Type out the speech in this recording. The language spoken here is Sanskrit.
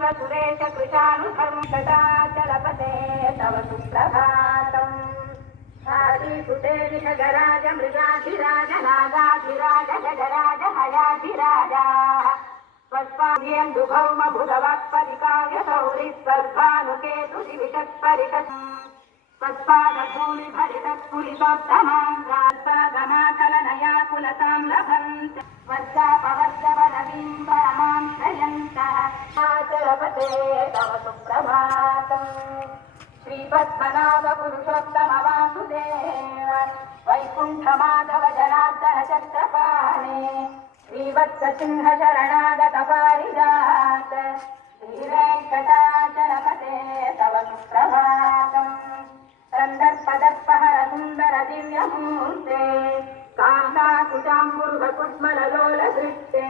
शिव सुरेश कृशानुकर्मचलपते तव सुप्रभातम् आदिसुते निषगराज मृगाधिराज नागाधिराज गजराज हयाधिराजा स्वस्वाम्येन्दुभौम भुजवक्पदिकाव्य सौरिः सर्वानुकेतु दिविषत्परिषत् तत्पादधूलिभरितत्पुलितोत्तमाङ्गान्तगमाकलनया कुलतां लभन्त वर्षापवर्षवनवीं परमां श्रयन्तः चलपते तव सुप्रभातम् श्रीपद्मनाभपुरुषोत्तम वासुदेव वैकुण्ठमाधव जनार्दन चक्रपाणे श्रीवत्ससिंह शरणागत पारिजात श्रीवेङ्कटाचलपते तव सुप्रभातम् सन्दर्पदर्पहर सुन्दर दिव्यमूर्ते कान्ताकुजाम्बुरुहकुड्मललोलदृष्टे